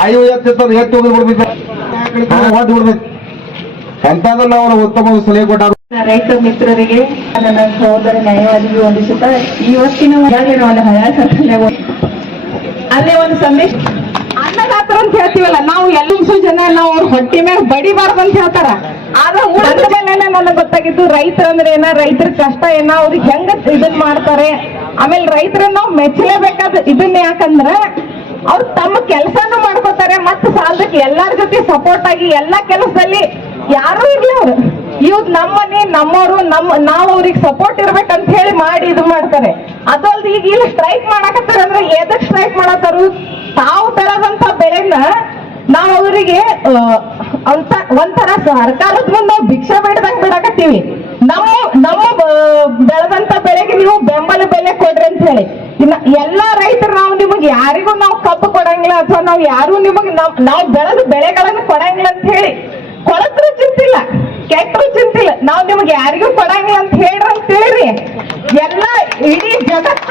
ಆಯು ಎತ್ತಿರ್ತದ ಎತ್ತಿ ಎಂತದಲ್ಲ ಅವರು ಉತ್ತಮ ಸಲಹೆ ರೈತ ಮಿತ್ರರಿಗೆ, ನನ್ನ ಸಹೋದರ ನ್ಯಾಯವಾದಿಗೆ ವಂದಿಸುತ್ತಾ ಇವತ್ತಿನ ಒಂದು ಹಯಾಸತ್ತಲ್ಲೇ ಅಲ್ಲೇ ಒಂದು ಸಂದೇಶ. ಅನ್ನದಾತರ ಅಂತ ಹೇಳ್ತೀವಲ್ಲ, ನಾವು ಎಲ್ಲೂ ಜನ ನಾವು ಅವ್ರ ಹೊಟ್ಟೆ ಮೇಲೆ ಬಡಿಬಾರ್ದು ಅಂತ ಹೇಳ್ತಾರ. ಆದ್ರೆ ಮೇಲೆ ನನಗೆ ಗೊತ್ತಾಗಿದ್ದು, ರೈತರ ಅಂದ್ರೆ ಏನ, ರೈತರ ಕಷ್ಟ ಏನ, ಅವ್ರಿಗೆ ಹೆಂಗ ಇದನ್ ಮಾಡ್ತಾರೆ? ಆಮೇಲೆ ರೈತರನ್ನ ನಾವು ಮೆಚ್ಚಲೇಬೇಕಾದ ಇದನ್ನ ಯಾಕಂದ್ರ ಅವ್ರು ತಮ್ಮ ಕೆಲಸನೂ ಮಾಡ್ಕೋತಾರೆ, ಮತ್ತೆ ಸಾಲದಕ್ಕೆ ಎಲ್ಲಾರ ಜೊತೆ ಸಪೋರ್ಟ್ ಆಗಿ ಎಲ್ಲಾ ಕೆಲಸದಲ್ಲಿ ಯಾರು ಇರ್ಲಿ ಅವ್ರು. ಇವ್ ನಮ್ಮನೆ, ನಮ್ಮವರು ನಮ್ಮ ನಾವು ಅವ್ರಿಗೆ ಸಪೋರ್ಟ್ ಇರ್ಬೇಕಂತ ಹೇಳಿ ಮಾಡಿ ಇದು ಮಾಡ್ತಾರೆ. ಅದಲ್ದ ಈಗ ಇಲ್ಲಿ ಸ್ಟ್ರೈಕ್ ಮಾಡಕತ್ತಾರ ಅಂದ್ರೆ ಎದಕ್ ಸ್ಟ್ರೈಕ್ ಮಾಡತ್ತಾರು? ತಾವು ಬೆಳೆದಂತ ಬೆಳೆನ ನಾವು ಅವರಿಗೆ ಅಂತ ಒಂಥರ ಸರ್ಕಾರದ ಮುಂದೆ ನಾವು ಭಿಕ್ಷೆ ಬೇಡದಂಗ್ ಬಿಡಕತ್ತೀವಿ. ನಮ್ಮ ನಮ್ಮ ಬೆಳೆದಂತ ಬೆಳೆಗೆ ನೀವು ಬೆಂಬಲ ಬೆಲೆ ಕೊಡ್ರಿ ಅಂತ ಹೇಳಿ. ಇನ್ನ ಎಲ್ಲಾ ಯಾರಿಗೂ ನಾವು ಕಬ್ಬು ಕೊಡಂಗಿಲ್ಲ ಅಥವಾ ನಾವು ಯಾರು ನಿಮಗ್ ನಾವ್ ನಾವು ಬೆಳೆದ ಬೆಳೆಗಳನ್ನು ಕೊಡಂಗಿಲ್ಲ ಅಂತ ಹೇಳಿ ಕೊಳತ್ರು ಚಿಂತಿಲ್ಲ ಕೆಟ್ಟರು ಚಿಂತಿಲ್ಲ. ನಾವು ನಿಮ್ಗೆ ಯಾರಿಗೂ ಕೊಡಂಗಿಲ್ಲ ಅಂತ ಹೇಳ್ರಿ ಅಂತ ಹೇಳ್ರಿ. ಎಲ್ಲ ಇಡೀ ಜಗತ್ತ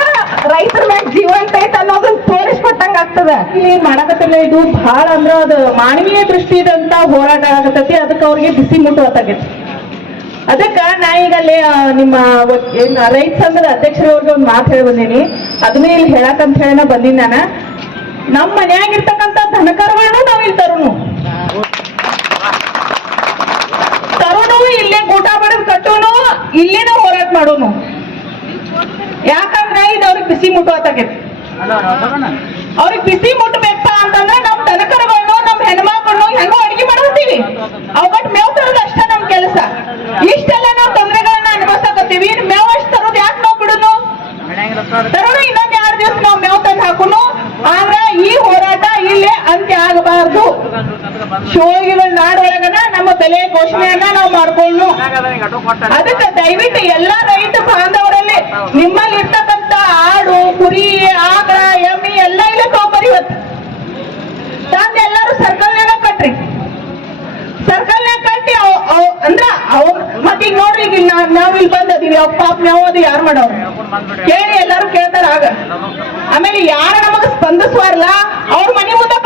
ರೈತರ ಮ್ಯಾಗ ಜೀವಂತ ಐತೆ ಅನ್ನೋದನ್ನ ತೋರಿಸ್ಕೊಟ್ಟಂಗ ಆಗ್ತದ. ಇಲ್ಲಿ ಮಾಡಕತ್ತಿಲ್ಲ, ಇದು ಬಹಳ ಅಂದ್ರ ಅದು ಮಾನವೀಯ ದೃಷ್ಟಿದಂತ ಹೋರಾಟ ಆಗತೈತಿ. ಅದಕ್ಕೆ ಅವ್ರಿಗೆ ಬಿಸಿ ಮುಟ್ಟುವತ್ತಾಗೈತಿ ಅದಕ್ಕ ನಾ ಈಗ ಅಲ್ಲಿ ನಿಮ್ಮ ರೈತ ಸಂಘದ ಅಧ್ಯಕ್ಷರವ್ರಿಗೆ ಒಂದು ಮಾತು ಹೇಳಿ ಬಂದೀನಿ. ಅದನ್ನೇ ಇಲ್ಲಿ ಹೇಳಕಂತ ಹೇಳಿ ಬಂದೀನಿ ನಾನ. ನಮ್ಮ ಮನ್ಯಾಗಿರ್ತಕ್ಕಂಥ ದನಕರುಗಳನ್ನು ನಾವ್ ಇಲ್ಲಿ ತರುಣು. ತರುಣು, ಇಲ್ಲೇ ಊಟ ಬಡದ್ ಕಟ್ಟೋನು ಇಲ್ಲೇನ ಹೋರಾಟ ಮಾಡೋನು ಯಾಕಂದ್ರೆ ಇದು ಅವ್ರಿಗೆ ಬಿಸಿ ಮುಟ್ಟುವತ್ತಾಗೈತಿ ಅವ್ರಿಗೆ ಬಿಸಿ ಮುಟ್ಟಬೇಕಪ್ಪ ಅಂತಂದ್ರೆ ನಮ್ ದನಕರುಗಳನ್ನು ನಮ್ ಹೆಣ್ಮಕ್ಳು ಹೆಂಗೋ ಅಡಿಗೆ ಮಾಡ್ತೀವಿ ಅವಟ್ ಮೇವ್ ಇನ್ನೊಂದ್ ಎರಡು ದಿವಸ ನಾವು ಮೇವ್ ತಂದು ಹಾಕುನು. ಆದ್ರ ಈ ಹೋರಾಟ ಇಲ್ಲೇ ಅಂತ್ಯ ಆಗಬಾರ್ದು. ಶಿವಗಿನ ನಾಡೊಳಗನ ನಮ್ಮ ಬೆಲೆ ಘೋಷಣೆಯನ್ನ ನಾವು ಮಾಡ್ಕೊಂಡು ಅದಕ್ಕೆ ದಯವಿಟ್ಟು ಎಲ್ಲಾ ರೈತ ಬಾಂಧವರಲ್ಲಿ ನಿಮ್ಮಲ್ಲಿ ಇರ್ತಕ್ಕಂತ ಆಡು ಕುರಿ ಆಕಳ ಎಮ್ಮಿ ಎಲ್ಲ ಇಲ್ಲ ತಗೊಂಬರಿ ಇವತ್ತು ತಂದು ಎಲ್ಲರೂ ಸರ್ಕಲ್ನಾಗ ಕಟ್ರಿ ಸರ್ಕಲ್ನಾಗ ಕಟ್ಟಿ ಅವ್ ಅವ್- ಅಂದ್ರ ಮತ್ ಈಗ ನೋಡ್ರಿ, ಈಗ ನಾವ್ ಇಲ್ಲಿ ಬಂದದೀವಿ, ಅವ್ ಪಾಪ ನಾವು ಅದು ಯಾರು ಮಾಡೋರು? ಕೇಳಿ ಎಲ್ಲಾರು ಕೇಳ್ತಾರ ಆಗ. ಆಮೇಲೆ ಯಾರ ನಮಗ ಸ್ಪಂದಿಸುವಾರಲ್ಲ ಅವ್ರ ಮನೆ ಮುಂದೆ